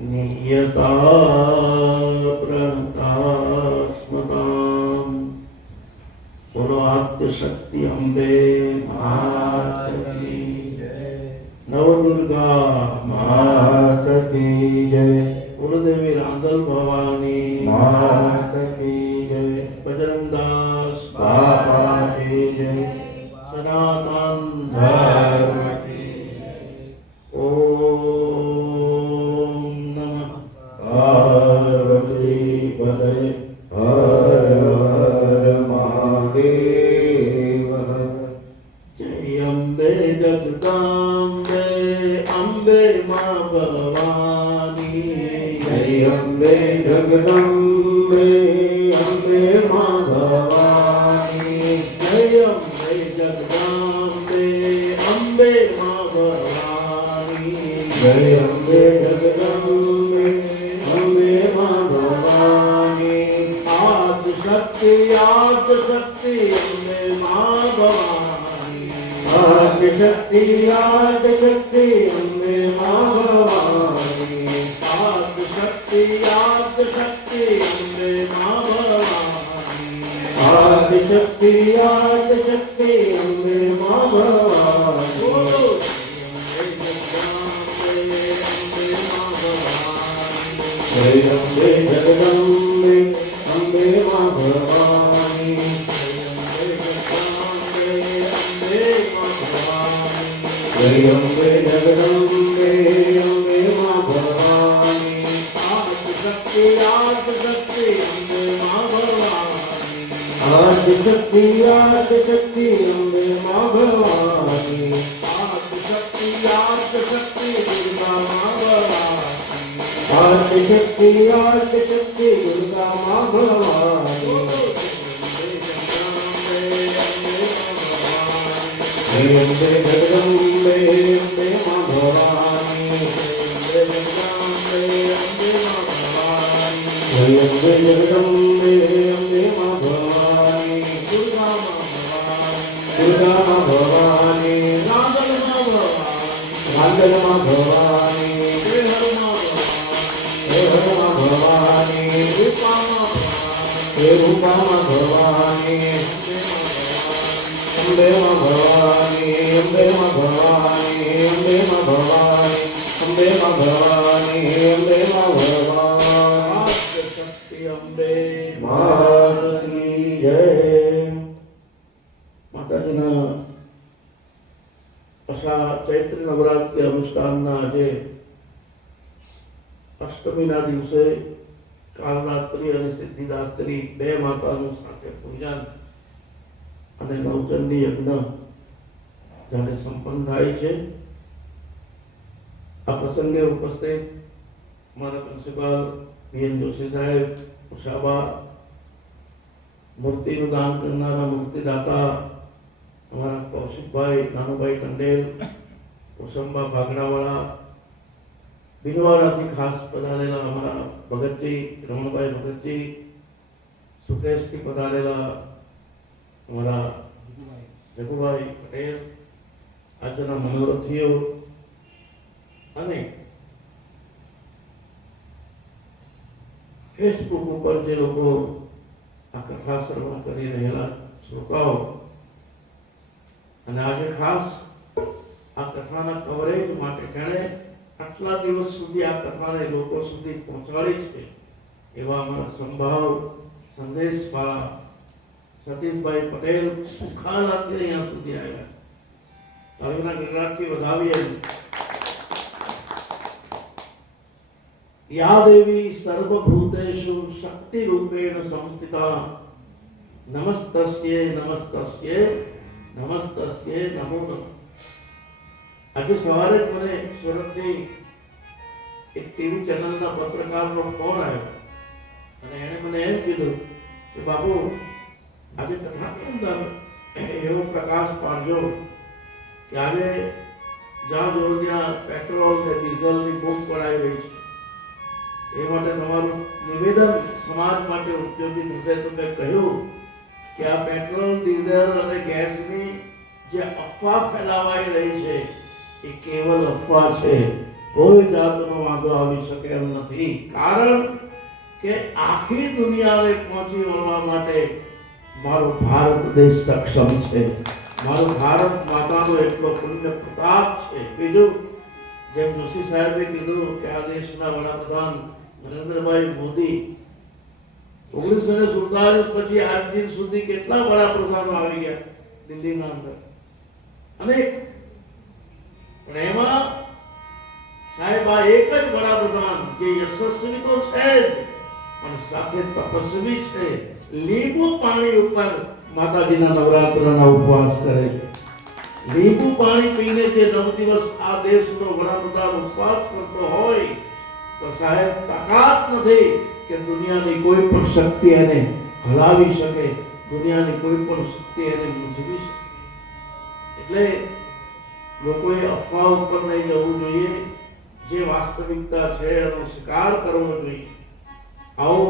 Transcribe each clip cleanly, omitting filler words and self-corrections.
नियता प्रणतास्मताम् बोलो आद्य शक्ति अम्बे मात की जय। नवदुर्गा मात की जय। कुलदेवी रांदल भवानी मात की जय। बजरंगदास बाबा की जय। सनातन धर्म की जय। ओम नमः पार्वती पतये हर हर महादेव। जय अम्बे जगदाम्बे अम्बे मां भवानी। जय अम्बे जगदम्बे अम्बे मां भवानी। जय अम्बे जगदाम्बे अम्बे मां भवानी। जय अम्बे जगदम्बे अम्बे मां भवानी। आदि शक्ति अम्बे मां भवानी। आदि शक्ति अम्बे मां भवानी। आदि शक्ति अम्बे मां भवानी। आदि शक्ति अम्बे मां भवानी। जय अम्बे जगदम्बे अम्बे मां भवानी। जय अम्बे जगदम्बे अम्बे मां भवानी। आदि शक्ति अम्बे मां भवानी। आदि शक्ति अम्बे मां भवानी। आदि शक्ति दुर्गा मां भवानी। आदि शक्ति दुर्गा मां भवानी। जय अम्बे जगदम्बे अम्बे मां भवानी। जय अम्बे जगदम्बे अम्बे मां भवानी। दुर्गा मां भवानी। रांदल मां भवानी। हर मां भवानी। रूपा मां भवानी। अम्बे मां भवानी। अम्बे मां भवानी। अम्बे मां भवानी। अम्बे मां भवानी। अम्बे मां भवानी। शक्ति अम्बे मात की जय। माताजीना अशा चैत्र नवरात्रि अनुष्ठानना આજે અષ્ટમીના દિવસે કાલરાત્રિ અને સિદ્ધિદાત્રી બે માતાનું સાથે પૂજન અને નવચંડી યજ્ઞ જ્યારે સંપન્ન થાય છે। આ પ્રસંગે ઉપસ્થિત અમારા પ્રિન્સિપાલ પીએન જોશી સાહેબ, ઉષાબા, મૂર્તિનું દાન કરનારા મૂર્તિદાતા અમારા કૌશિકભાઈ, નાનુભાઈ કંડેલ, કુસુંબા ભાગડાવાળા, બિનવાડાથી ખાસ પધારેલા અમારા ભગતજી, રમણભાઈ ભગતજી, સુકેશથી પધારેલા અમારા જગુભાઈ પટેલ, આજના મનોરથીઓ અને ફેસબુક ઉપર જે લોકો આ કથા શ્રવણ કરી રહેલા શ્રોતાઓ અને આજે ખાસ આ કથાના કવરેજ માટે જેણે આટલા દિવસ સુધી આ કથાને લોકો સુધી પહોંચાડી છે એવા અમારા સંભાવ સંદેશવાળા સતીશભાઈ પટેલ સુખાલાથી અહીંયા સુધી આવ્યા। તાળીના ગણરાજથી વધાવીએ। या देवी सर्वभूतेषु शक्ति रूपेण संस्थिता नमस्तस्ये नमस्तस्ये नमस्तस्ये नमो नमः। આજે સવારે જ મને સુરતથી એક ટીવી ચેનલના પત્રકારનો ફોન આવ્યો અને એણે મને એમ કીધું કે બાબુ આજે કથાની અંદર એવો પ્રકાશ પાડજો કે આજે જ્યાં જોવો ત્યાં પેટ્રોલ ને ડીઝલની બૂમ પડાઈ રહી છે એ માટે તમારું નિવેદન સમાજ માટે ઉપયોગી થશે। તો મેં કહ્યું કે આ પેટ્રોલ ડીઝલ અને ગેસની જે અફવા ફેલાવાઈ રહી છે એ કેવલ અફવા છે. કોઈ જાતનો વાંધો આવી શકે એમ નથી. કારણ કે આખી દુનિયાને પહોંચી વળવા માટે મારો ભારત દેશ સક્ષમ છે. મારો ભારત માતાનો એટલો પુણ્ય પ્રતાપ છે. બીજું, જેમ જોશી સાહેબે કીધું કે આ દેશના વડાપ્રધાન નરેન્દ્રભાઈ મોદી 1947 પછી આજ દિન સુધી કેટલા વડાપ્રધાનો આવી ગયા દિલ્હીના અંદર, અનેક. પણ એમાં સાહેબ આ એક જ વડાપ્રધાન જે યશસ્વી તો છે જ, પણ સાથે તપસ્વી છે. લીંબુ પાણી ઉપર માતાજીના નવરાત્રના ઉપવાસ કરે છે. લીંબુ પાણી પીને જે 9 દિવસ આ દેશનો વડાપ્રધાન ઉપવાસ કરતો હોય તો સાહેબ તાકાત નથી કે દુનિયાની કોઈ પણ શક્તિ એને હલાવી શકે, દુનિયાની કોઈ પણ શક્તિ એને મૂંઝવી શકે. એટલે લોકોએ અફવા ઉપર નહીં જવું જોઈએ. જે વાસ્તવિકતા છે એનો સ્વીકાર કરવો જોઈએ. આવો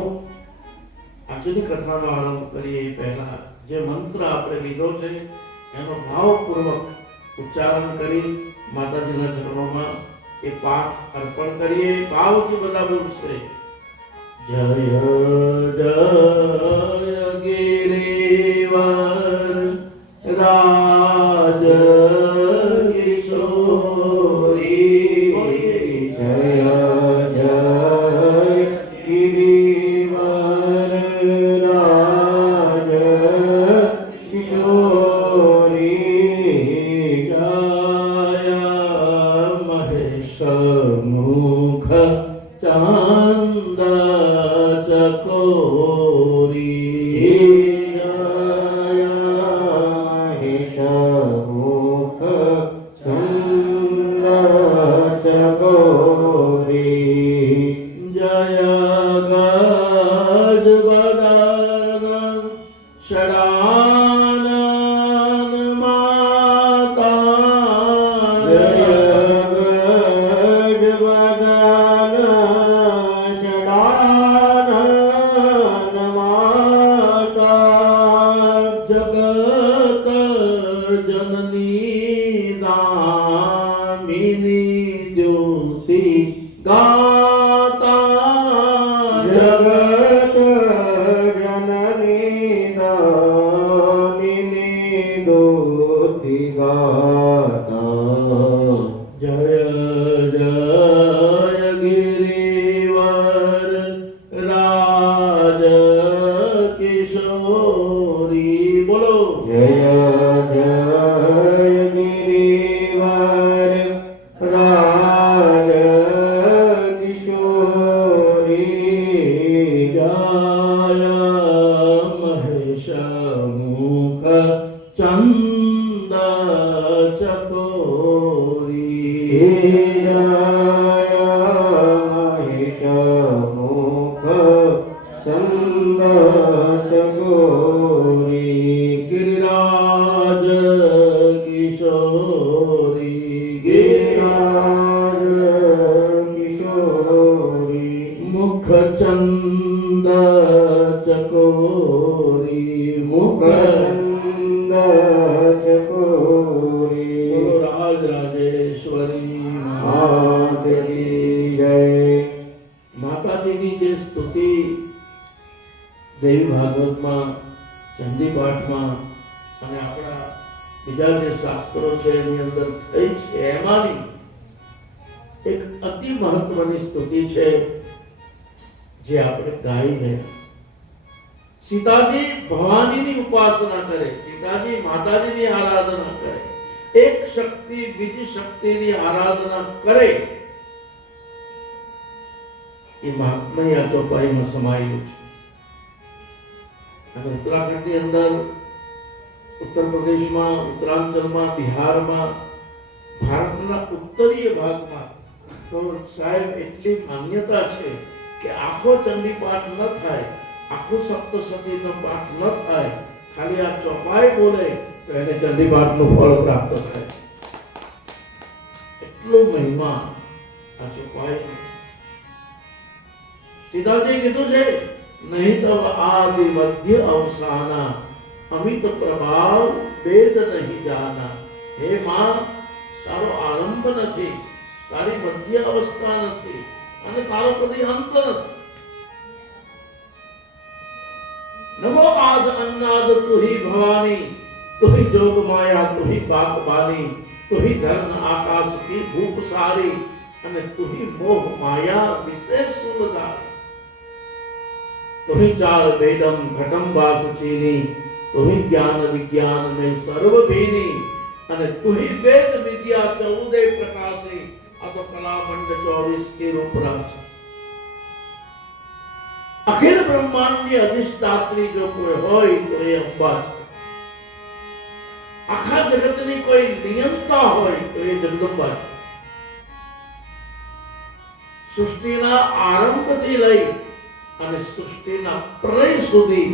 આજની કથાનો આરંભ કરીએ એ પહેલા જે મંત્ર આપણે લીધો છે એનો ભાવપૂર્વક ઉચ્ચારણ કરી માતાજીના ચરણોમાં એ પાઠ અર્પણ કરીએ. ભાવથી બધા બોલશે. જય જય ગિરિવર રાજ કિશોરી, જય જય ગિરિવર રાજ કિશોરી, જય મહેશ મુખ ચાંદ ચકોરી, જય મહેશ મુખ ચાંદ ચકોરી, જય ગજ બદન ષડાનન માતા, જય ગજ બદન ષડાનન માતા, જગત જનની દામિની જ્યોતિ ગાતા, જગત જનની દામિની જ્યોતિ ગાતા, જય જય ગિરિવર રાજ કિશોરી. બોલો જય જય ગિરિવર રાજ કિશોરી, જય મહેશ મુખ ચંદ ચકોરી, જય મહેશ મુખ ચંદ ચકોરી, ગિરિરાજ કિશોરી, ગિરિરાજ કિશોરી, મુખ ચંદ ચકોરી, મુખ ચંદ ચકોરી, રાજ રાજેશ્વરી માતની જય. માતાજીની જે સ્તુતિ દેવી ભાગવતમાં, ચંડી પાઠમાં અને આપણા બીજા જે શાસ્ત્રો છે એની અંદર થઈ છે, એમાંની એક અતિ મહત્વની સ્તુતિ છે જે આપણે ગાઈ ગયા. સીતાજી ભવાનીની ઉપાસના કરે, સીતાજી માતાજીની આરાધના કરે, એક શક્તિ બીજી શક્તિની આરાધના કરે. એ મહાત્મય આ ચોપાઈમાં સમાયેલું છે. અને ઉત્તરાખંડની અંદર, ઉત્તર પ્રદેશમાં, ઉત્તરાંચલમાં, બિહારમાં, ભારતના ઉત્તરીય ભાગમાં તો સાહેબ એટલી માન્યતા છે કે આખો ચંડી પાઠ ન થાય, આખો સપ્તશતીનો પાઠ ન થાય, ખાલી આ ચોપાઈ બોલે તો એને ચંડી પાઠનું ફળ પ્રાપ્ત થાય. એટલો મહિમા આ ચોપાઈ. સીતાજી કીધું છે નહીં તવ આદિ મધ્ય અવસાના, અમિત પ્રભાવ વેદ નહીં જાના. હે માં, તારો આરંભ નથી, તારી મધ્ય અવસ્થા નથી અને તારો કદી અંત નથી. नमो आद अन्नाद तू ही भवानी, तू ही जोग माया, तू ही बाक बानी, तू ही धर्म आकाश की भूप सारी, અને तू ही मोह माया विशेष सुलधारी. तू ही चार वेदम घटम वास चीनी, तू ही ज्ञान विज्ञान में सर्व भीनी, અને तू ही वेद विद्या 14 प्रकाशी, આ તો કલામંડ 24 की रूप राशि. अखिल ब्रह्मांड की अधिष्ठात्री जो कोई होय तो ये अंबा છે. આખા જગતની કોઈ નિયંતા હોય તો એ જગદંબા છે. સૃષ્ટિના આરંભથી લઈ અને સૃષ્ટિના પ્રલય સુધી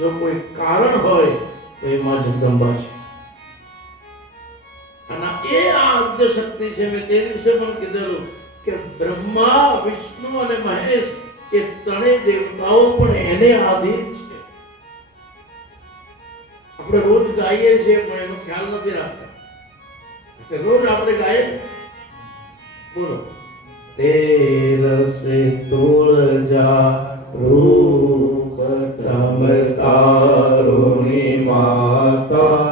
જો કોઈ કારણ હોય તો એ માં જગદંબા છે. અને એ આદ્ય શક્તિ છે. મેં તે દિવસે પણ કીધેલું કે બ્રહ્મા, વિષ્ણુ અને મહેશ એ ત્રણેય દેવતાઓ પણ એને આધીન છે. આપણે રોજ ગાઈએ છીએ પણ એનો ખ્યાલ નથી રાખતા. રોજ આપણે ગાઈએ, બોલો, તેરસે તુળજા રૂપ ચમકારુણી માતા,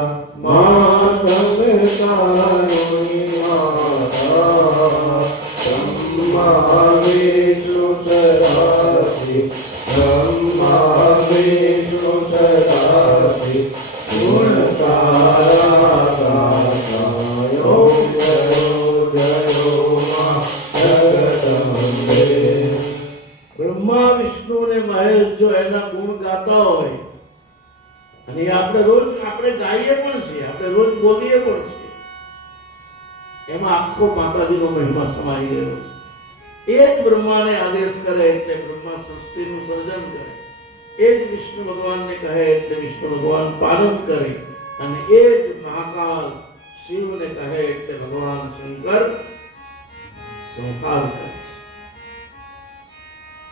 માતા કારુણી માતા, બ્રહ્મા વિષ્ણુ સદાશિવ, બ્રહ્મા વિષ્ણુ સદાશિવ, ગુણકારા ગાયો જયો મા જગદંબે. બ્રહ્મા, વિષ્ણુ અને મહેશ જો એના ગુણ ગાતા હોય, અને આપણે રોજ આપણે ગાઈએ પણ છીએ, આપણે રોજ બોલીએ પણ છીએ, એમાં આખો માતાજીનો મહિમા સમાઈ ગયેલો છે. એ જ બ્રહ્માને આદેશ કરે એટલે બ્રહ્મા સૃષ્ટિનું સર્જન કરે, એ જ વિષ્ણુ ભગવાનને કહે એટલે વિષ્ણુ ભગવાન પાલન કરે, અને એ જ મહાકાલ શિવને કહે એટલે ભગવાન શંકર સંહાર કરે.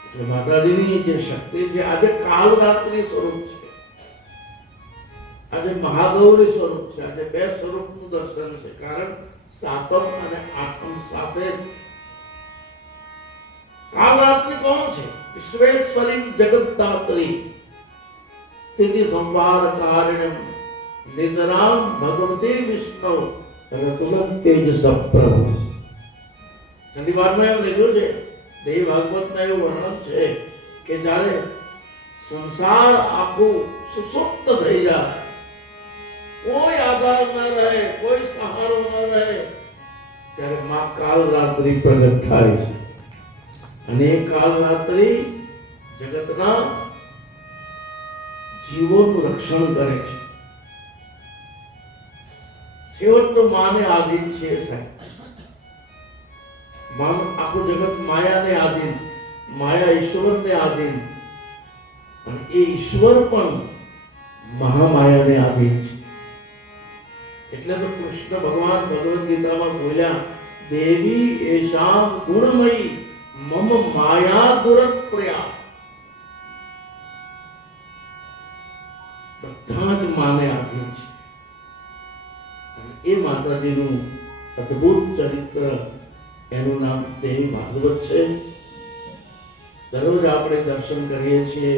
એટલે માતાજીની જે શક્તિ છે, આજે કાલરાત્રિ સ્વરૂપ છે, આજે મહાગૌરી સ્વરૂપ છે, આજે બે સ્વરૂપનું દર્શન છે. કારણ સાતમ અને આઠમ સાથે જ. કાલરાત્રિ કોણ છે? વિશ્વેશ્વરી જગતદાત્રી, સ્થિતિ સંહાર કારિણ્યમ, નિતરામ ભગવતી વિષ્ણુ રતુલં તેજ સપ્રભુ. ચંડીવારમાં એમ લખ્યું છે, દેવી ભાગવતમાં એવું વર્ણન છે કે જ્યારે સંસાર આખું સુષુપ્ત થઈ જાય, કોઈ આધાર ન રહે, કોઈ સહારો ન રહે, ત્યારે માં કાલરાત્રિ પ્રગટ થાય છે. અને કાલરાત્રિ જગતના જીવોનું રક્ષણ કરે છે. છેવટ તો માને આધીન છે સાહેબ. આખું જગત માયાને આધીન, માયા ઈશ્વરને આધીન, અને એ ઈશ્વર પણ મહામાયાને આધીન છે. એટલે તો કૃષ્ણ ભગવાન ભગવદ ગીતામાં બોલ્યા, દેવી એશામ ગુણમયી મમ માયા દુરત્પ્રયા. બધા જ માને આધીન છે. એ માતાજીનું અદ્ભુત ચરિત્ર, એનું નામ દેવી ભાગવત છે. દરરોજ આપણે દર્શન કરીએ છીએ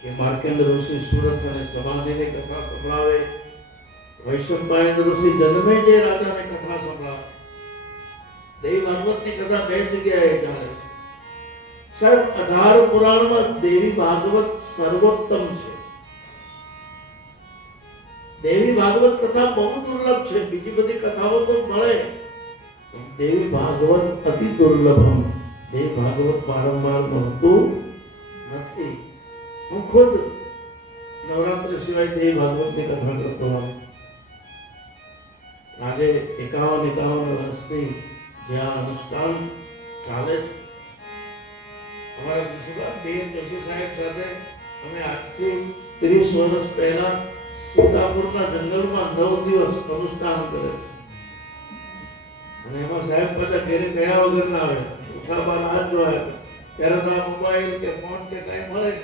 કે માર્કેન્દ્ર ઋષિ સુરત અને સમાધિની કથા સંભળાવે, વૈશંપાયન ઋષિ જન્મે જે રાજાને કથા સંભળાવે. દેવી ભાગવતની કથા બે જગ્યાએ ચાલે છે સાહેબ. 18 પુરાણમાં દેવી ભાગવત સર્વોત્તમ છે. દેવી ભાગવત કથા બહુ દુર્લભ છે. બીજી બધી કથાઓ તો મળે, દેવી ભાગવત અતિ દુર્લભમ. દેવી ભાગવત વારંવાર મળતું નથી. હું ખુદ નવરાત્રી સિવાય દેવી ભાગવતની કથા કરતો નથી. આજે 51 વર્ષથી જે આ અનુષ્ઠાન ચાલે છે, અમારા જસુબા બેન જસુ સાહેબ સાથે અમે આજથી 30 વર્ષ પહેલા સીતાપુરના જંગલમાં 9 દિવસ અનુષ્ઠાન કર્યું. અને એમાં સાહેબ બધા ઘરે ગયા વગર ના આવે, ઉઠાવા રાહ જોયા. ત્યારે તો આ મોબાઈલ કે ફોન કે કઈ મળે નહીં.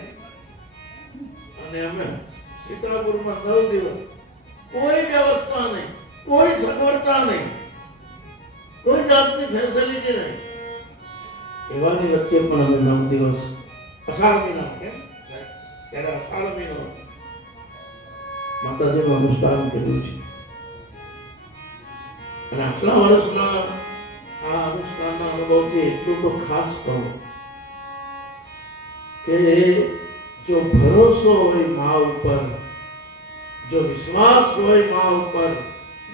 અને અમે સીતાપુરમાં 9 દિવસ કોઈ વ્યવસ્થા નહીં, કોઈ સગવડતા નહીં, કોઈ જાતની ફેસિલિટી નહીં. એવાની વચ્ચે પણ અમે 9 દિવસ અષાઢ મહિના કેમ ત્યારે અષાઢ મહિનો માતાજીનું અનુષ્ઠાન કર્યું છે. અને આટલા વર્ષના આ અનુષ્ઠાનના અનુભવથી એટલું તો ખાસ કહું કે જો ભરોસો હોય મા ઉપર, જો વિશ્વાસ હોય મા ઉપર,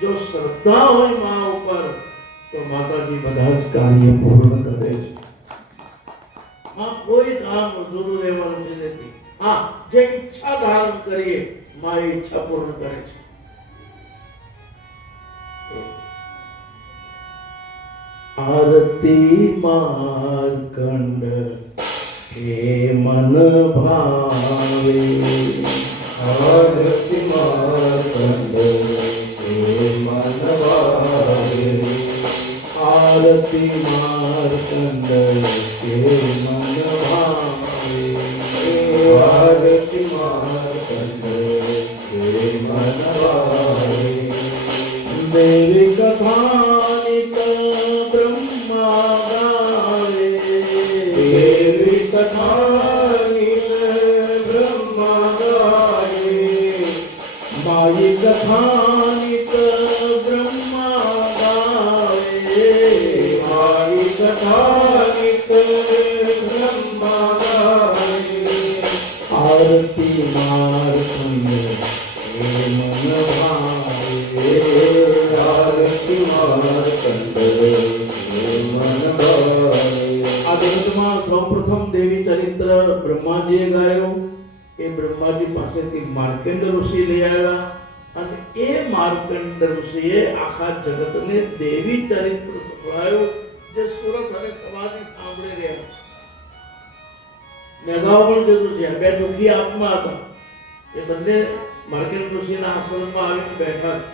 જો શ્રદ્ધા હોય મા ઉપર, તો માતાજી બધા જ કાર્ય પૂર્ણ કરે છે. માં કોઈ કામ અધૂરું રહેવાનું છે નથી. હા, જે ઈચ્છા ધારણ કરીએ માં એ ઈચ્છા પૂર્ણ કરે છે. આરતી માર્કંડ કે મન ભાવે, આરતી માર્કંડ કે મન ભાવે, આરતી માર્કંડ કે મન ભાવે, આરતી માર્કંડ કે મન ભાવે. દેવી કથાનિક બ્રહ્મા ગાવે, દેવી કથાનિક બ્રહ્મા ગાવે, માઈ કથાનિક બ્રહ્મા ગાવે, મારી કથાનિક બ્રહ્મા ગાવે. આરતી માર્કંડ કે મન ભાવે, આરતી માર્કંડ કે મન ભાવે. આ જગતમાં સૌપ્રથમ દેવી ચરિત્ર બ્રહ્માજીએ ગાયું. એ બ્રહ્માજી પાસેથી માર્કંડ ઋષિ લઈ આવ્યા અને એ માર્કંડ ઋષિએ આખા જગતને દેવી ચરિત્ર સંભળાયું, જે સુરત અને સમાધિ સાંભળી રહ્યા. મેં અગાઉ પણ કીધું છે, બે દુઃખી આત્મા હતા, એ બંને માર્કંડ ઋષિના આશ્રમમાં આવીને બેઠા છે.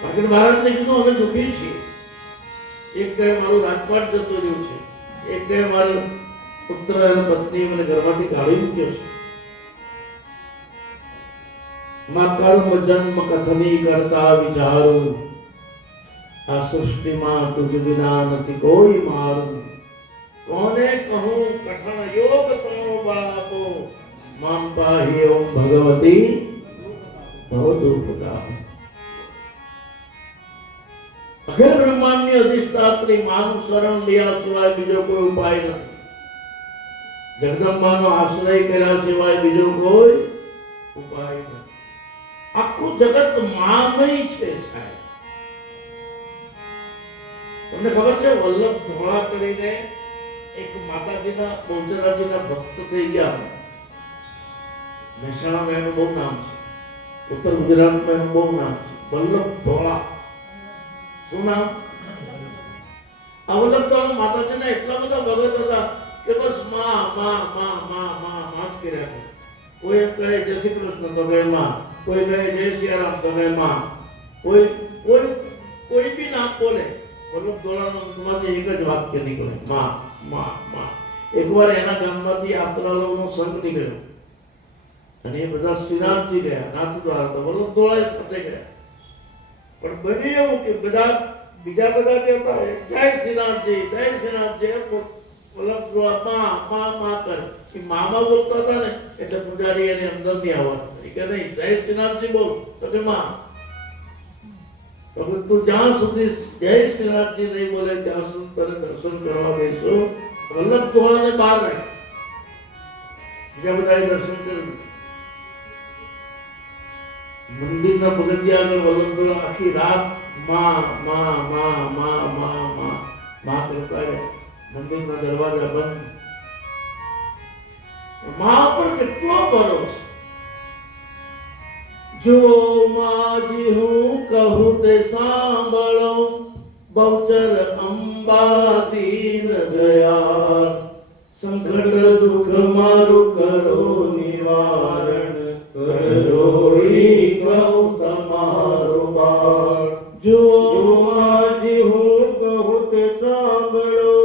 માર્કંડ મહારાજને કીધું અમે દુઃખી છીએ. એક કહે મારું રાજપાટ જતો રહ્યું છે, એક કહે મારો પુત્ર અને પત્ની મને ઘરમાંથી કાઢી મૂક્યો છે. માં કર્મ જન્મ કથની કરતા વિચારું, આ સૃષ્ટિમાં તુજ વિના નથી કોઈ મારું. કોને કહું કઠણ યોગ તારો બાપો, મામ પાહી ઓમ ભગવતી ભવ દુઃખદા. અખિલ બ્રહ્માંડની અધિષ્ઠાત્રી માનું શરણ લીયા સિવાય બીજો કોઈ ઉપાય નથી. જગદંબાનો આશ્રય કર્યા સિવાય બીજો કોઈ ઉપાય નથી. આખું જગત મામય છે સાહેબ. તમને ખબર છે વલ્લભ ધોળા કરીને એક માતાજીના બહુચરાજીના ભક્ત થઈ ગયા. મહેસાણામાં એનું બહુ નામ છે, ઉત્તર ગુજરાતમાં એનું બહુ નામ છે, વલ્લભ ધોળા. શું નામ? આ વલ્લભ ધોળા માતાજીના એટલા બધા ભગત હતા કે બસ માં માં માં માં માં માં જ કર્યા કરે. કોઈ એમ કહે જય શ્રી કૃષ્ણ તો કહે માં, કોઈ કહે જય સિયારામ તો કહે માં, કોઈ કોઈ કોઈ બી નામ બોલે વલ્લભ ધોળાનો અંતમાંથી એક જ વાક્ય નીકળે, માં માં માં. એકવાર એના ગામમાંથી યાત્રાળુઓનો સંઘ નીકળ્યો અને એ બધા શ્રીનાથજી ગયા, નાથ દ્વારા તો વલ્લભ ધોળા સાથે ગયા. પણ બન્યું એવું કે બધા બીજા બધા જે હતા જય શ્રીનાથજી વલ્લભ ધોળા માં માં કરે. એ મામા બોલતા હતા ને એટલે પૂજારી એને અંદર ની આવવા કે નહીં જય શ્રીનાથજી બોલ તો કે માં. તો તું જ્યાં સુધી જય શ્રીનાથજી નહીં બોલે ત્યાં સુધી તને દર્શન કરવા બેસો. વલ્લભ ધોળાને બહાર રાખ, બીજા બધા દર્શન કર્યું. મંદિરના પગથિયા આગળ વલ્લભ ધોળા આખી રાત માં માં માં માં માં માં માં કરતા રહ્યા. મંદિરના દરવાજા બંધ. માં પર કેટલો ભરોસો. જો માજી હું કહું તે સાંભળો, બહુચર અંબા દીન દયાળ, સંકટ દુઃખ મારું કરો નિવારણ, કરજો ઈ કહું તમારું બાળ. જો માજી હું કહું તે સાંભળો,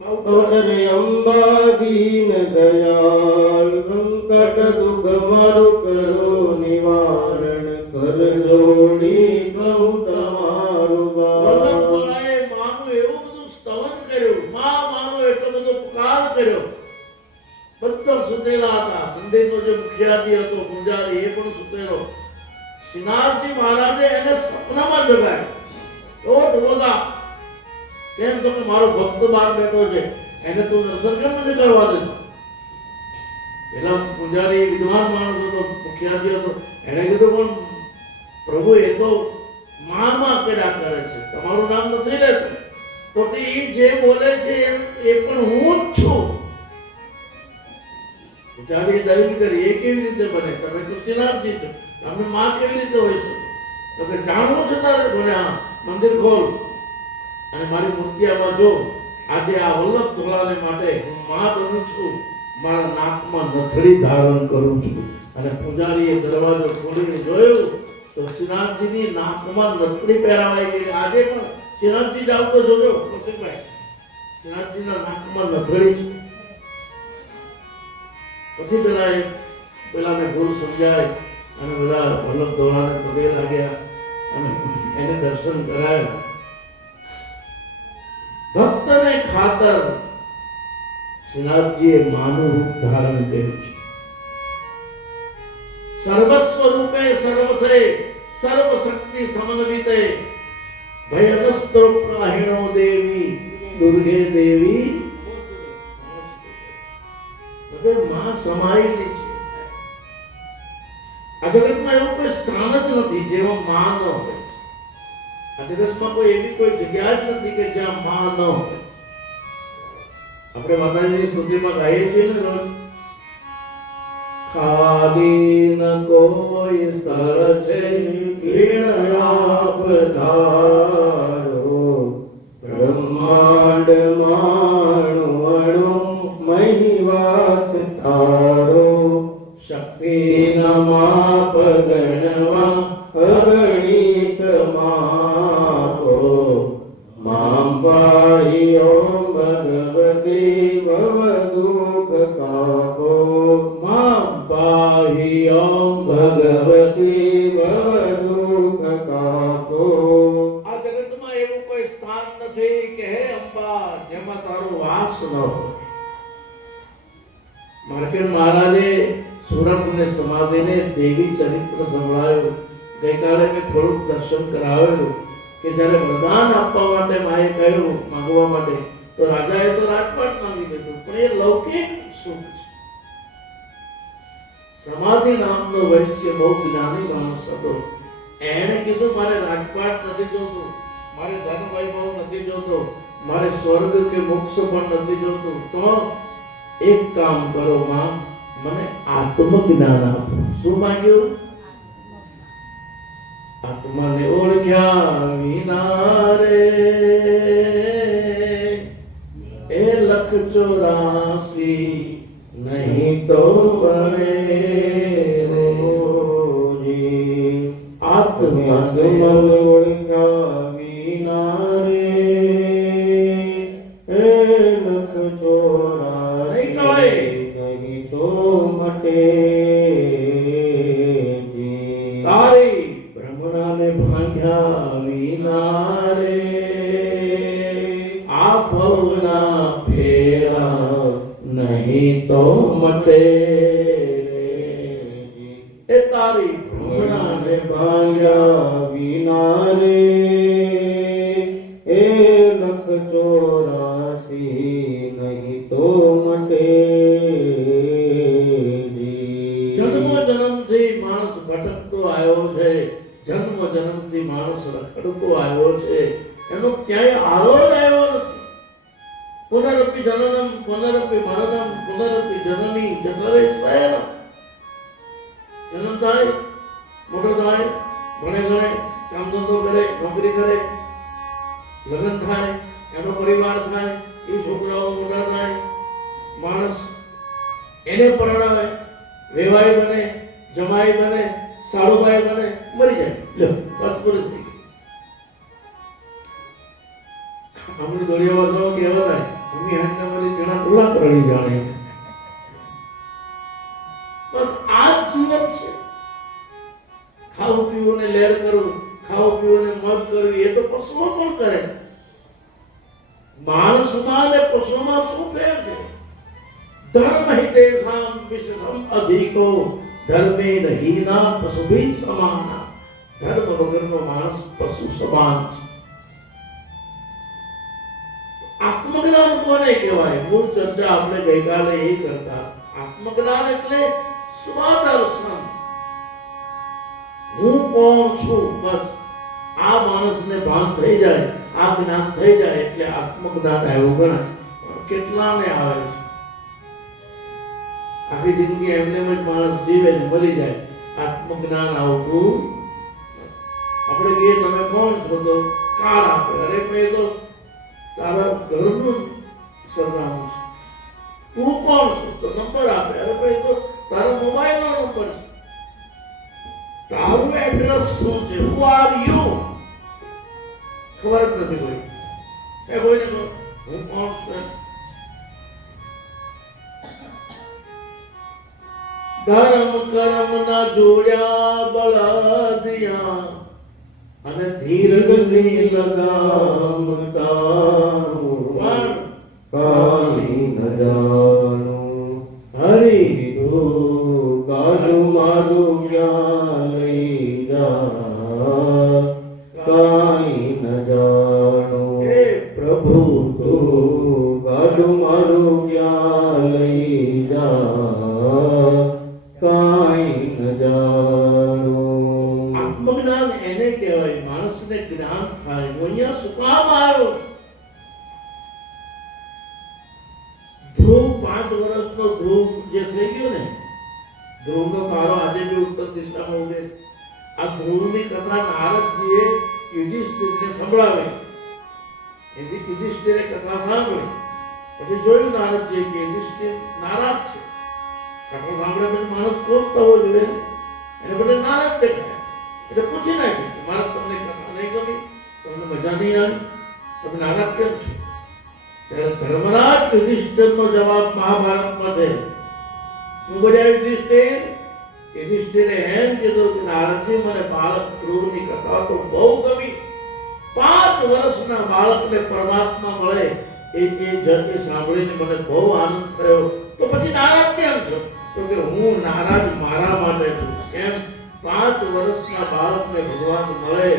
બહુચર અંબા દીન દયાળ, સંકટ દુઃખ મારું કરો નિવારણ, કર જોડી કહું તમારું બાળ. ભક્ત સુતેલા હતા. મંદિરનો જે મુખિયાજી હતો, પૂજારી, એ પણ સુતેલો. શ્રીનાથજી મહારાજે એને સપનામાં જગાડ્યો. રોતા કેમ તો કે મારો ભક્ત બહાર બેઠો છે, એને તું દર્શન કેમ નથી કરવા દેતો? પેલા પૂજારી વિદ્વાન માણસ હતો, મુખિયાજી હતો, એને કીધું પણ પ્રભુ એ તો માં કર્યા કરે છે, તમારું નામ નથી લેતું. તો તે જે બોલે છે એ પણ હું જ છું. પૂજારીએ દલીલ કરી, એ કેવી રીતે બને? તમે તો શ્રીનાથજી છો, તમે માં કેવી રીતે હોય શકો? તો કે જાણવું છે તારે? બોલે હા, મંદિર ખોલ અને મારી મૂર્તિ આમાં જો. આજે આ વલ્લભ ધોળાને માટે હું માં બનું છું, મારા નાકમાં નથડી ધારણ કરું છું. અને પૂજારીએ દરવાજો ખોલીને જોયું તો શ્રીનાથજીની નાકમાં નથડી પહેરાવાઈ ગઈ. આજે પણ શ્રીનાથજી જાવ તો જોજો કૌશિકભાઈ, શ્રીનાથજીના નાકમાં નથડી છે. પછી પેલાને ભૂલ સમજાય અને બધા વલ્લભ ધોળાને પગે લાગ્યા અને એને દર્શન કરાયા. ભક્તને ખાતર શ્રીનાથજીએ માનું રૂપ ધારણ કર્યું છે. સર્વસ્વ રૂપે સર્વસે સર્વ શક્તિ સમન્વિતે ભયદસ્ત્રોપ્રાહિણો દેવી દુર્ગે દેવી. બધે માં સમાયેલી છે. આ જગતમાં એવું કોઈ સ્થાન જ નથી જેમાં માં ન હોય. આ જગતમાં કોઈ એવી કોઈ જગ્યા જ નથી કે જ્યાં માં ન હોય. આપણે માતાજીની સ્તુતિમાં ગાઈએ છીએ ને રોજ, ખાલી ન કોઈ સ્થળ છે વીણ આપ ધારો, બ્રહ્માંડ માણો અણુ મહિવાસ તારો, શક્તિ ન માપ ગણવા અગણિત માપો, મામ પાહી ઓમ ભગવતી ભવ દુઃખ કાપો, માં પાહી ઓમ ભગવતી ભવ દુઃખ કાપો. આ જગતમાં એવું કોઈ સ્થાન નથી કે હે અંબા જેમાં તારો વાસ ન હોય. માર્કેટ મહારાજે સુરત ને સમાધિને દેવી ચરિત્ર સંભળાયું. ગઈકાલે મેં થોડુંક દર્શન કરાવેલું કે જ્યારે વરદાન આપવા માટે માએ કહ્યું માંગવા માટે, તો રાજાએ તો રાજપાટ માંગી લીધું, પણ એ લૌકિક સુખ છે. સમાધિ નામનો વૈશ્ય બહુ જ્ઞાની માણસ હતો. એણે કીધું મારે રાજપાટ નથી જોતું, મારે ધન વૈભવ નથી જોતો, મારે સ્વર્ગ કે મોક્ષ પણ નથી જોતું. તો એક કામ કરો માં, મને આત્મજ્ઞાન આપો. શું માંગ્યું? આત્માને ઓળખ્યા વિના રે એ 184 નહીં તો મળે રે. આત્માને ઓળખ્યા વિના રે એ 184 નહીં તો મટે. તારી ભ્રમણાને ભાંગ્યા વિના રે આ ભવના ફેરા નહીં તો મટે રે. એ તારી ભ્રમણાને ભાંગ્યા વિના રે એ 184 નહીં તો મટે. જન્મ જન્મથી માણસ ભટકતો આવ્યો છે, જન્મ જન્મથી માણસ રખડતો આવ્યો છે, એનો ક્યાંય આરો જ આવ્યો નથી. પુનરપી જનનમ પુનરપી મરણમ પુનરપી જનની જઠરે સ્વયં. જન્મ થાય, મોટો થાય, ભણે ગણે, કામ ધંધો કરે, નોકરી કરે, લગ્ન થાય, એનો પરિવાર થાય, એ છોકરાઓ મોટા થાય, માણસ એને પરણાવે, વેવાઈ બને, જમાઈ બને, સાળુભાઈ બને, મરી જાય. લ્યો વાત પૂરી થઈ ગઈ. આપણી દોડિયા ભાષામાં કહેવાય મમ્મી હાથને મારી તેના ટોળા કરણી જાણે. બસ આ જ જીવન છે. ખાવું પીવું ને લહેર કરવું, ખાવું પીવું ને મોજ કરવી, એ તો પશુઓ પણ કરે. માણસમાં અને પશુમાં શું ફેર છે? धर्म हि तेषां विशेषम अधिको धर्मेण हीना पशुभिः समाना। धर्म वगरनो माणस पशु સમાન છે। આત્મજ્ઞાન કોને કહેવાય? મૂળ ચર્ચા આપણે ગઈકાલે એ કરતા। આત્મજ્ઞાન એટલે સ્વદર્શન। હું કોણ છું, બસ આ માણસને ભાન થઈ જાય, આ જ્ઞાન થઈ જાય એટલે આત્મજ્ઞાન આવ્યું ગણાય। કેટલાને આવે છે? આખી જિંદગી એમને જ માણસ જીવે ને મરી જાય, આત્મજ્ઞાન આવતું। આપણે કહીએ તમે કોણ છો તો કાર આપે, અરે ભાઈ તો તારા ઘરનું સરનામું છે। તું કોણ છો તો નંબર આપે, અરે ભાઈ તો તારા મોબાઈલનો નંબર છે। તારું એડ્રેસ શું છે? Who are you? ખબર જ નથી કોઈ છે, કોઈને ખબર હું કોણ છું? ધર્મ કર્મ ના જોડ્યા બળદિયા અને ધીરજની લગામ તારું કાઈ ન જાણું। હરી તું કાલું મારું ક્યાં લઈ જા, કાઈ ન જાણું। હે પ્રભુ તું કાલું મારું ક્યાં લઈ જા, કાઈ ન જાણું। આત્મજ્ઞાન એને કહેવાય, માણસને જ્ઞાન થાય। હું અહીંયા શું કામ આવ્યો છું? ધ્રુવ 5 વર્ષનો ધ્રુવ જે થઈ ગયો ને, ધ્રુવનો તારો આજે બી ઉત્તર દિશામાં ઉગે। આ ધ્રુવની કથા નારદજીએ યુધિષ્ઠિરને સંભળાવી। યુધિષ્ઠિરે કથા સાંભળી, પછી જોયું નારદજીએ કે યુધિષ્ઠિર નારાજ છે। કથા સાંભળ્યા પછી માણસ ક્રોધ થવો જોઈએ, એને બધે નારાજ દેખાય। એટલે પૂછી નાખ્યું કે મારે તમને કથા નહીં ગમી, તમને મજા નહીં આવી, તમે નારાજ કેમ છો? ત્યારે ધર્મરાજ યુધિષ્ઠિરનો જવાબ મહાભારતમાં છે। શું બોલ્યા યુધિષ્ઠિર? યુધિષ્ઠિરે એમ કીધું કે નારદજી, મને બાળક ધ્રુવની કથા તો બહુ ગમી। 5 વર્ષના બાળકને પરમાત્મા મળે એ સાંભળીને મને બહુ આનંદ થયો। તો પછી નારાજ કેમ છો? તો કે હું નારાજ મારા માટે છું। કેમ? 5 વર્ષના બાળકને ભગવાન મળે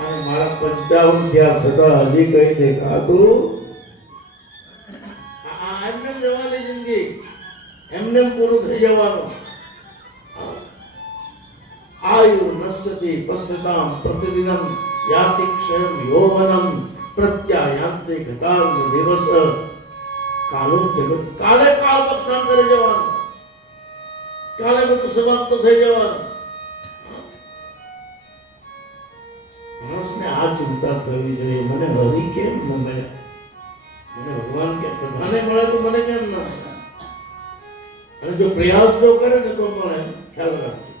અને મારા 55 થયા છતાં હજી કઈ દેખાતું એમને જવાની જિંદગી, એમને પૂરું થઈ જવાનું। આયુ નશ્યતિ પશ્યતામ પ્રતિદિનમ યાતિ ક્ષયમ યૌવનમ પ્રત્યાયાન્તે ગતાર્ન દિવસ। કાલો જગત કાલે કાલ પક્ષાન કરી જવાનું, કાલે બધું સમાપ્ત થઈ જવાનું। માણસને આ ચિંતા થવી જોઈએ, મને હરિ કેમ ન મળ્યા, મને ભગવાન કે બધાને મળે તો મને કેમ ન મળે? અને જો પ્રયાસ જો કરે ને તો મળે, ખ્યાલ રાખજો।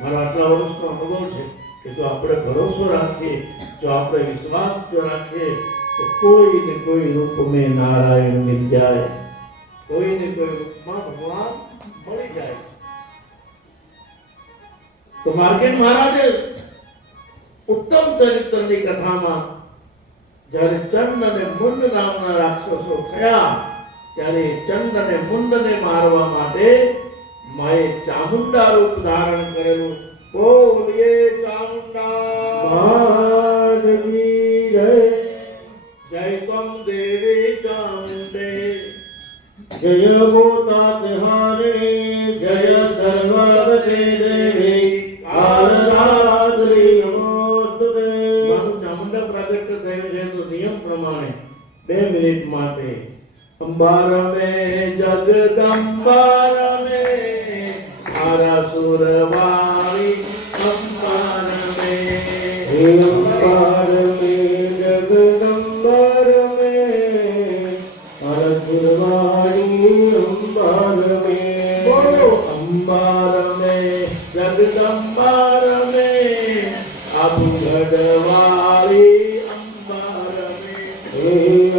મારા આટલા વર્ષનો અનુભવ છે કે જો આપણે ભરોસો રાખીએ, જો આપણે વિશ્વાસ જો રાખીએ તો કોઈ ને કોઈ રૂપ में नारायण मिल जाए, કોઈ ને કોઈ રૂપમાં ભગવાન મળી જાય। તો માર્કેટ મહારાજે ઉત્તમ ચરિત્રની કથામાં જ્યારે ચંડ અને મુંડ નામના રાક્ષસો થયા, ત્યારે ચંડ અને મુંડને મારવા માટે માએ ચામુંડા રૂપ ધારણ કરેલું। બોલીએ ચામુંડા માત કી જય। જય તમ દેવી ચામુંડે, જય ભૂતાત હારિણી, જય સર્વવતે દેવી, આરાધ્રી નમોસ્તુતે। મારું ચામુંડા પ્રગટ થયું છે તો નિયમ પ્રમાણે 2 મિનિટ માટે અંબાર में जगदंबार में मारा सुरवारी अंबार में, अंबार में जगदंबार में मारा सुरवारी अंबार में। बोलो अंबार में जगदंबार में अब गढ़वारी अंबार में।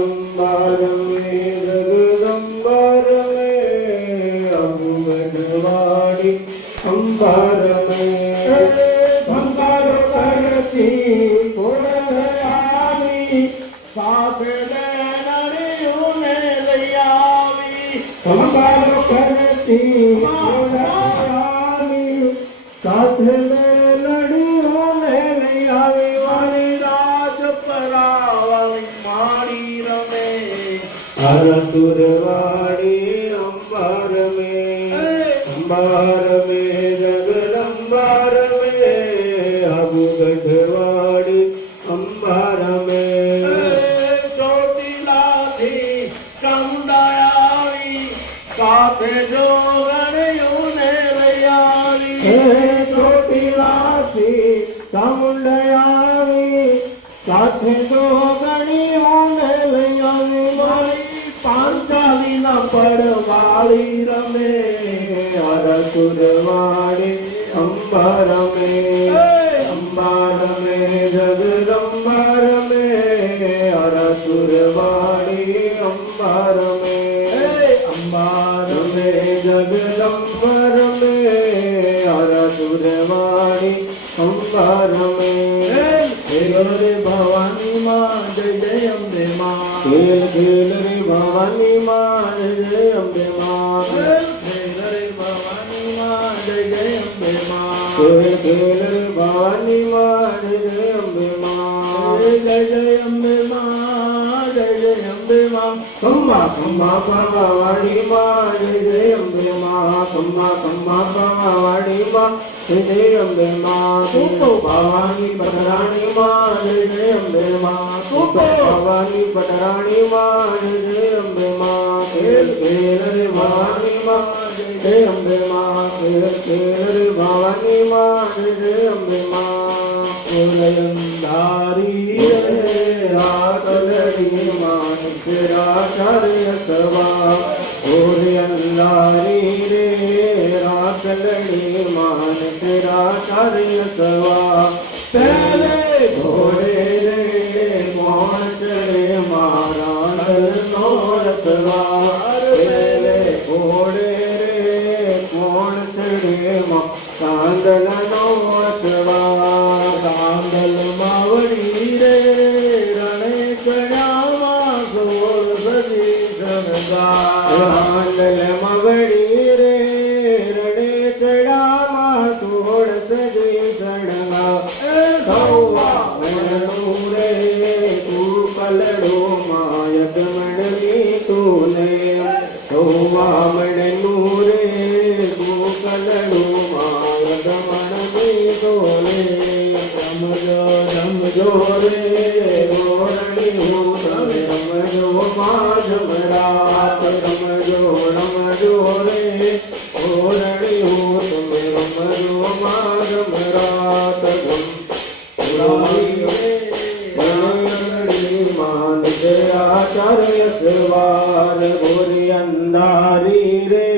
अंबार में जगदंबार में अब गढ़वारी अंबार में। भंगार करती कोड़हारी साथ ले नरियों ने लिया। અંબાર કરતી આવી સાથે લડીઓને લઈ આવી વાળી રાજ પરાવાળી માળી રમે અરતુરવાડી અંબાર મે જગદંબાર મે અબુગઢવાડી અંબાર મે ચોટીલાથી ચામુંડાયાવી સાથે જોગણીઓને લઈ આવી ચોટીલાથી ચામુંડાયાવી સાથે જોગણીઓને લઈ આવી મારી પાંચાલીના પડવાળી રમે અરસુરવાડી અંબાર મે જગદંબાર મે અરસુરવાડી અંબાર મે જગદંબાર મે અરસુરવાડી અંબાર મે રે ભવાની માં જય જય અંબે માં ખેલ ખેલ રે ભવાની માં જય જય અંબે માં ખેલ રે ભવાની માં જય જય અંબે માં ખેલ ખેલ રે ભવાની માં જય જય અંબે માં જય જય અંબે માં જય જય અંબે માં ખમ્મા ખમ્મા પાવાડી માં જય જય અંબે માં ખમ્મા ખમ્મા પાવાડી માં જય જય અંબે માં તું ભવાની પટરાણી માં જય જય અંબે માં તું ભવાની પટરાણી માં જય જય અંબે માં ખેલ ખેલ રે ભવાની માં જય જય અંબે માં ખેલ ખેલ રે ભવાની માં જય જય અંબે માં ઓલયંધારી રે આતલડી માં નિરાચાર્ય સવા ઓલયંધારી રે રાતલડી માં નિરાચાર્ય સવા પહેલે ઘોડે રે મોણ ચડે મારા નો રતવા પહેલે ઘોડે રે મોણ ચડે કાંદલ નો રતવા કાંદલ માવડી રે રણે ચડ્યામાં સોલ સજી શણગાર કાંદલ માવડી રે રણે ચડ્યામાં સોળ સજી શણગાર રે તું કલડો માયક મણની તુને મણનું રે તું કલડો માયક મણની તોલે રમજો રે ગોરણી હું તમે રમજો માં જમરાત રમજો રે ગોરણી હું તમે રમજો માં જમરાત આચાર્ય સવાર ગોરી અંધારી રે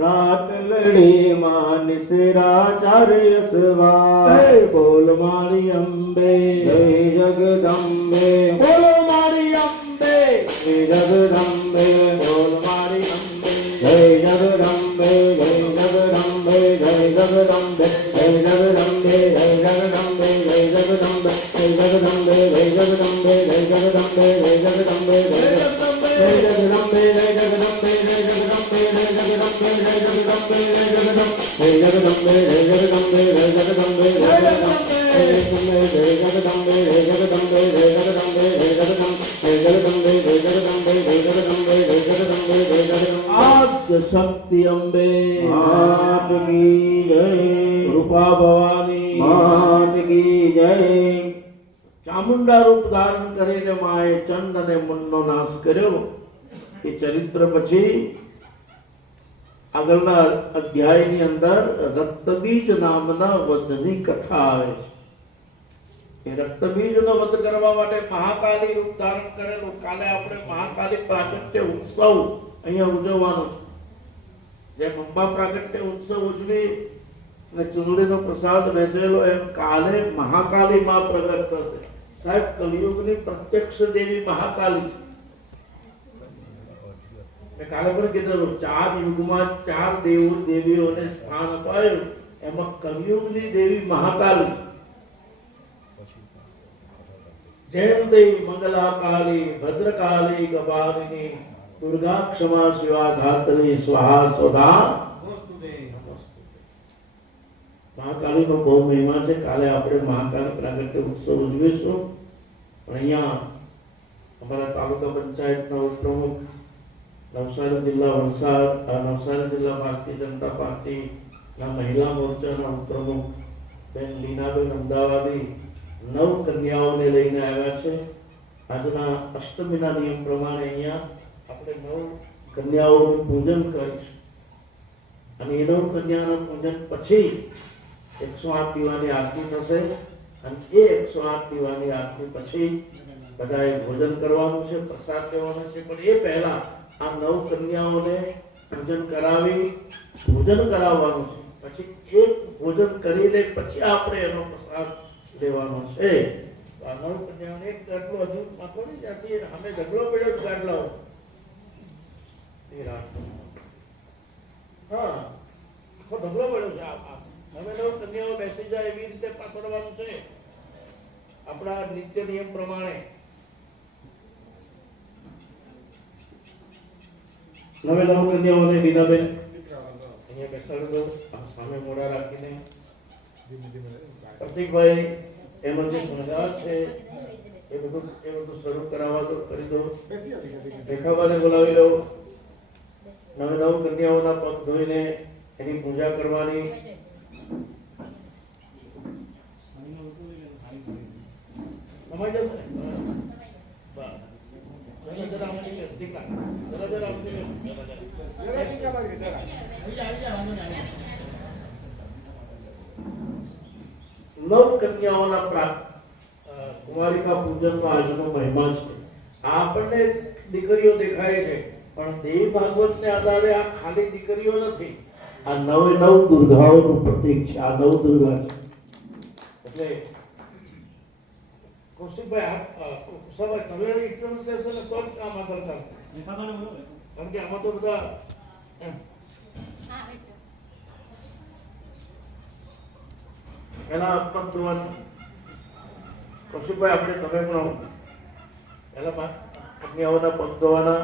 રાત લડી માં નિશરાચાર્ય સવાર બોલ મારી અંબે જય જગદંબે બોલ મારી અંબે જય જગદંબે બોલ મારી અંબે જય જગદંબે જય જગદંબે જય જગદંબે જય જગદંબે જય જગદંબે જય જગદંબે જય જગદંબે જય જગદંબે જય જગદંબે જય જગદંબે જય જગદંબે જય જગદંબે જય જગદંબે જય જગદંબે જય જગદંબે જય જગદંબે જય જગદંબે જય જગદંબે જય જગદંબે જય आद्य शक्ति अंबे मात की जय रूपा भवानी मात की जय चामुंडा रूप धारण કરીને માએ ચંદ અને મનનો નાશ કર્યો એ ચરિત્ર પછી આગળના અધ્યાયની અંદર રક્તબીજ નામના વધની કથા આવે છે એ રક્તબીજનો વધ કરવા માટે મહાકાલી રૂપ ધારણ કરેલું કાલે આપણે મહાકાલી પ્રાગટ્ય ઉત્સવ અહીંયા ઉજવવાનો જેમ અંબા પ્રાગટ્ય ઉત્સવ ઉજવી અને ચૂંદડીનો પ્રસાદ બેસેલો એમ કાલે મહાકાલી માં પ્રગટ થશે સાહેબ કલિયુગની પ્રત્યક્ષ દેવી મહાકાલી મેં કાલે પણ કીધેલું 4 યુગમાં 4 દેવો દેવીઓને સ્થાન અપાયું એમાં કલિયુગની દેવી મહાકાલી જયંતી મંગલા કાલી ભદ્રકાલી ગવારિણી दुर्गा क्षमा शिवा धात्री स्वाहा स्वधा મહાકાળી નો બહુ મહિમા છે. કાલે આપણે મહાકાળી પ્રાગટ્ય ઉત્સવ ઉજવીશું. પણ અહીંયા અમારા તાલુકા પંચાયતના ઉપપ્રમુખ, નવસારી જિલ્લા નવસારી જિલ્લા ભારતીય જનતા પાર્ટીના મહિલા મોરચાના ઉપપ્રમુખ બેન લીનાબેન અમદાવાદી 9 કન્યાઓને લઈને આવ્યા છે. આજના અષ્ટમીના નિયમ પ્રમાણે અહીંયા આપણે 9 કન્યાઓનું પૂજન કરીશું અને એ 9 કન્યાના પૂજન પછી 108 દીવાની આરતી થશે અને એ 108 દીવાની આરતી પછી બધાએ ભોજન કરવાનું છે, પ્રસાદ લેવાનો છે. પણ એ પહેલા આ 9 કન્યાઓને પૂજન કરાવી ભોજન કરાવવાનું છે. પછી એક ભોજન કરીને પછી આપણે એનો પ્રસાદ લેવાનો છે. તો આ 9 કન્યાઓને એક ગાડલો હજુ માથોડી ત્યાંથી અમે ઢગલો પડ્યો ગાડલાઓ હા ઢગલો પડ્યો છે. અમે 9 કન્યાઓ બેસી જાય એવી રીતે પાથરવાનું છે આપણા નિત્ય નિયમ પ્રમાણે. 9 કન્યાઓને લીનાબેન અહીંયા બેસાડી દો. સામે મોઢા રાખીને પ્રતિકભાઈ એમાં જે મજા છે એ બધું શરૂ કરાવવા દો, કરી દો. રેખાબાને બોલાવી લો. 9 કન્યાઓના પગ ધોઈને એની પૂજા કરવાની. સમજ જશે ને? જરા આમની દીકરા જરા આમની 9 કન્યાઓના કુમારિકા પૂજનનો આજનો મહિમા છે. આપણને દીકરીઓ દેખાય છે પણ દેવી ભાગવતને આધારે આ ખાલી દીકરીઓ નથી. આ 9 દુર્ગાઓનું પ્રતીક છે. આ 9 દુર્ગા છે. એટલે કૌશિકભાઈ કુશાભાઈ તમે ઇન્સ્યોરન્સ લેશો ને તો જ કામ આગળ ચાલશે. કારણ કે આમાં તો બધા એના આત્મક જોવાનું. કૌશિકભાઈ આપણે તમે પણ એના કન્યાઓના પગ ધોવાના.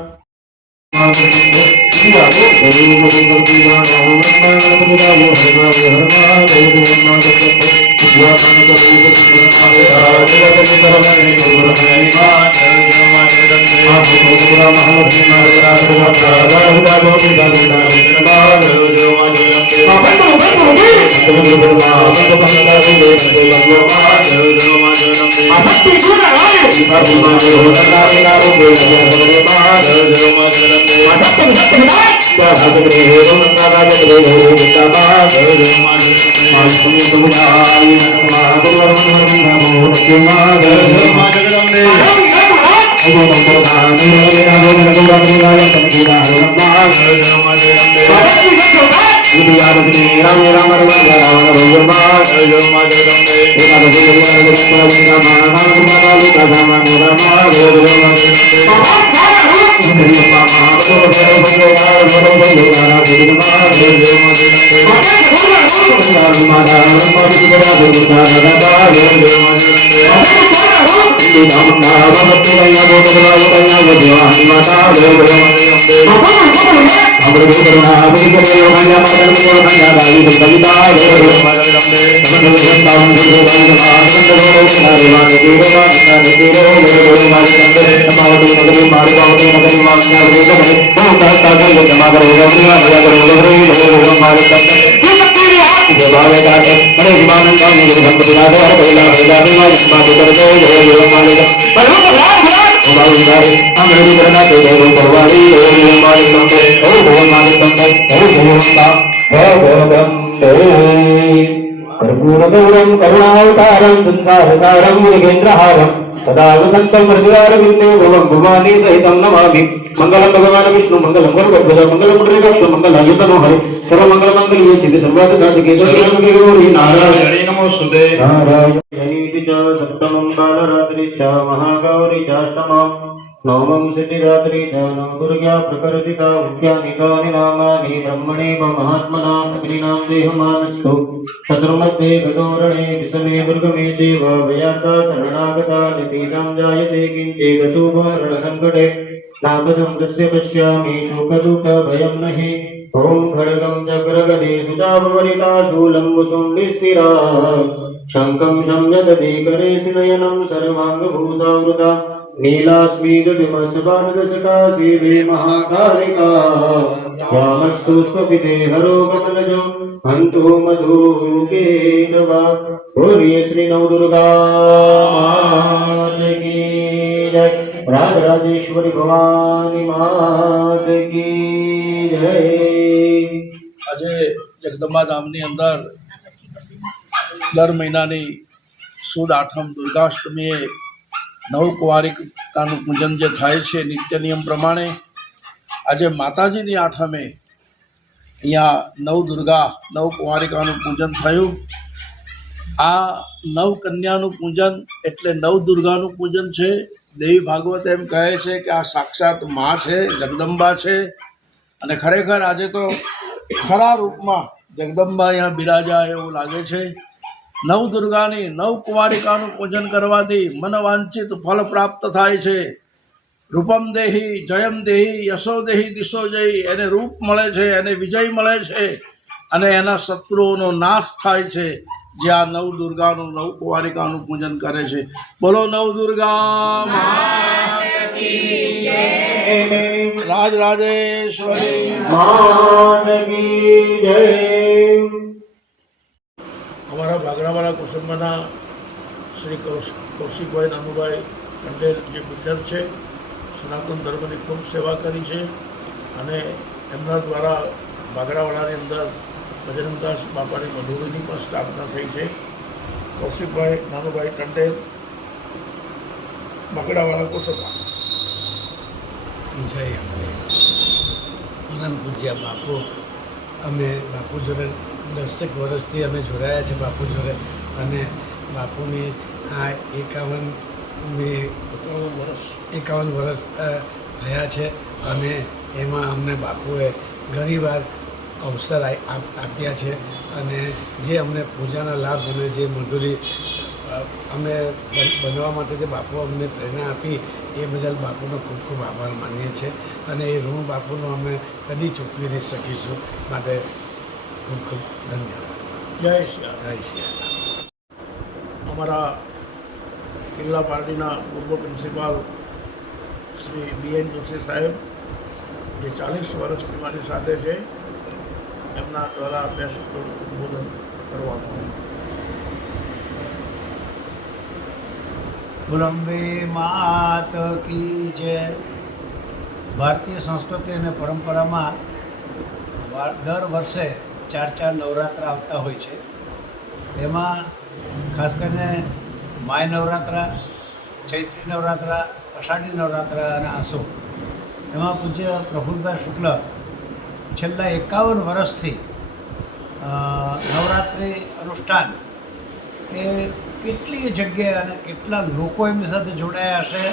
कर्पूरगौरं करुणावतारं संसारसारं मुनिकेन्द्रहारं सदा वसन्तं हृदयारविन्दे भवं भुवानी सहितं नमामि. मंगलम भगवान विष्णु मंगलम गरुड़ध्वज मंगलम पुंडरीकाक्ष मंगलायुतमोहरे सर्वमंगलमंगल्ये सिद्धि सर्वार्थसाधिके शरण्ये गौरी नारायणे नमोस्तुते. नारायणीति च सप्तमं कालरात्रि च महागौरी च अष्टमम् नवमं सिद्धिदात्री च नवदुर्गा प्रकृतिता मुख्यानि तानि नामानि ब्रह्मणे महात्मना अग्निनां देहमानस्तु शत्रुमध्ये गतोरणे विषमे दुर्गमे चैव भयार्ता शरणागता नितीनां जायते किञ्चिदशुभरणसङ्कटे नागदं तस्य पश्यामि शोकदुःखभयं नहि ॐ खड्गं चक्रगदे सुचापरिता शूलं स्थिरा शङ्खं संयतते करे नयनं सर्वाङ्गभूतावृता नीलास्मीदमस्वानदशका शिवे महाकालिका वामस्तु स्वपिते हरो कमलजो हन्तु मधुकेतवा बोलिए श्री नवदुर्गा मात की जय राजराजेश्वरी भवानी मात की जय। આજે જગદંબા ધામની અંદર દર મહિનાની સુદ આઠમ દુર્ગાષ્ટમીએ નવકુંવારિકાનું પૂજન જે થાય છે નિત્ય નિયમ પ્રમાણે આજે માતાજીની આઠમે અહીંયા નવદુર્ગા નવકુંવારિકાનું પૂજન થયું। આ નવકન્યાનું પૂજન એટલે નવદુર્ગાનું પૂજન છે। દેવી ભાગવત એમ કહે છે કે આ સાક્ષાત મા છે, જગદંબા છે અને ખરેખર આજે તો ખરા રૂપમાં જગદંબા અહીંયા બિરાજા એવું લાગે છે। નવદુર્ગાની નવકુંવારિકાનું પૂજન કરવાથી મનવાંછિત ફળ પ્રાપ્ત થાય છે। રૂપમ દેહી જયમ દેહી યશો દેહી દિશો જય, એને રૂપ મળે છે, એને વિજય મળે છે અને એના શત્રુઓનો નાશ થાય છે જે આ નવદુર્ગાનું નવકુંવારિકાનું પૂજન કરે છે। બોલો નવદુર્ગા માત કી જય, રાજરાજેશ્વરી માત કી જય। અમારા ભાગરાવાળા કુસુંબાના શ્રી કૌશિકભાઈ નાનુભાઈ પટેલ જે બિલ્ડર છે, સનાતન ધર્મની ખૂબ સેવા કરી છે અને એમના દ્વારા ભાગરાવાળાની અંદર બજરંગદાસ બાપાની મધુરીની પણ સ્થાપના થઈ છે। કૌશિકભાઈ નાનુભાઈ ટંડેલ, ભાગરાવાળા કુસુંબા। જય અંબે। પરમ પૂજ્ય બાપુ, અમે બાપુ જોડે 10 વર્ષથી અમે જોડાયા છે બાપુ જોડે અને બાપુની આ 51 વર્ષ થયા છે અને એમાં અમને બાપુએ ઘણીવાર અવસર આપ્યા છે અને જે અમને પૂજાના લાભ અને જે મધુરી અમે બનવા માટે જે બાપુ અમને પ્રેરણા આપી એ બદલ બાપુનો ખૂબ ખૂબ આભાર માનીએ છીએ અને એ ઋણ બાપુનો અમે કદી ચૂકવી નહીં શકીશું, માટે ખૂબ ખૂબ ધન્યવાદ। જય શ્રી જય શ્રી રામ। અમારા કિલ્લા પાર્ટીના પૂર્વ પ્રિન્સિપાલ શ્રી BN જોશી સાહેબ જે 40 વર્ષથી મારી સાથે છે, એમના દ્વારા 2 શબ્દોનું ઉદ્બોધન કરવાનું છે। બોલંબે માત કી જય। ભારતીય સંસ્કૃતિ અને પરંપરામાં દર વર્ષે 4 નવરાત્ર આવતા હોય છે। તેમાં ખાસ કરીને માય નવરાત્ર, ચૈત્રી નવરાત્ર, અષાઢી નવરાત્ર અને આસો, એમાં પૂજ્ય પ્રફુલ્લભાઈ શુક્લ છેલ્લા 51 વર્ષથી નવરાત્રિ અનુષ્ઠાન એ કેટલી જગ્યાએ અને કેટલા લોકો એમની સાથે જોડાયા હશે,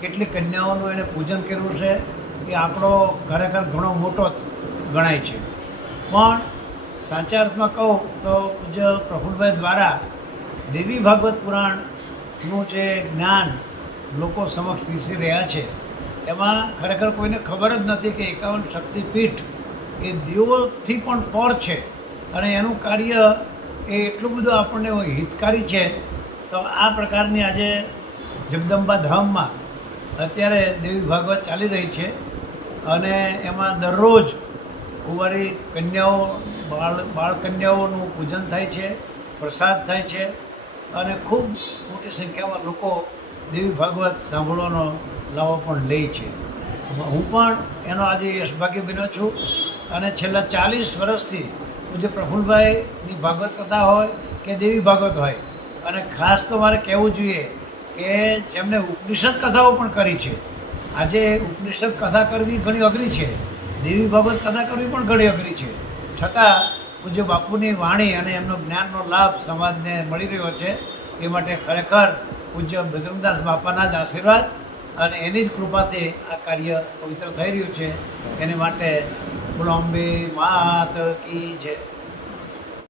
કેટલી કન્યાઓનું એણે પૂજન કર્યું છે, એ આંકડો ખરેખર ઘણો મોટો ગણાય છે। પણ સાચા અર્થમાં કહું તો પૂજ્ય પ્રફુલ્લભાઈ દ્વારા દેવી ભાગવત પુરાણનું જે જ્ઞાન લોકો સમક્ષ પીરસી રહ્યા છે એમાં ખરેખર કોઈને ખબર જ નથી કે 51 શક્તિપીઠ એ દેવોથી પણ પર છે અને એનું કાર્ય એ એટલું બધું આપણને હિતકારી છે। તો આ પ્રકારની આજે જગદંબા ધામમાં અત્યારે દેવી ભાગવત ચાલી રહી છે અને એમાં દરરોજ કુંવારી કન્યાઓ, બાળ કન્યાઓનું પૂજન થાય છે, પ્રસાદ થાય છે અને ખૂબ મોટી સંખ્યામાં લોકો દેવી ભાગવત સાંભળવાનો લાવો પણ લે છે। હું પણ એનો આજે યશભાગી બન્યો છું અને છેલ્લા 40 વર્ષથી પૂજ્ય પ્રફુલ્લભાઈની ભાગવત કથા હોય કે દેવી ભાગવત હોય, અને ખાસ તો મારે કહેવું જોઈએ કે જેમણે ઉપનિષદ કથાઓ પણ કરી છે। આજે ઉપનિષદ કથા કરવી ઘણી અઘરી છે, દેવી ભાગવત કથા કરવી પણ ઘણી અઘરી છે, છતાં પૂજ્ય બાપુની વાણી અને એમનો જ્ઞાનનો લાભ સમાજને મળી રહ્યો છે। એ માટે ખરેખર પૂજ્ય બજરંગદાસ બાપાના જ આશીર્વાદ અને એની જ કૃપાથી આ કાર્ય પવિત્ર થઈ રહ્યું છે. એની માટે બોલો અંબે માત કી જય.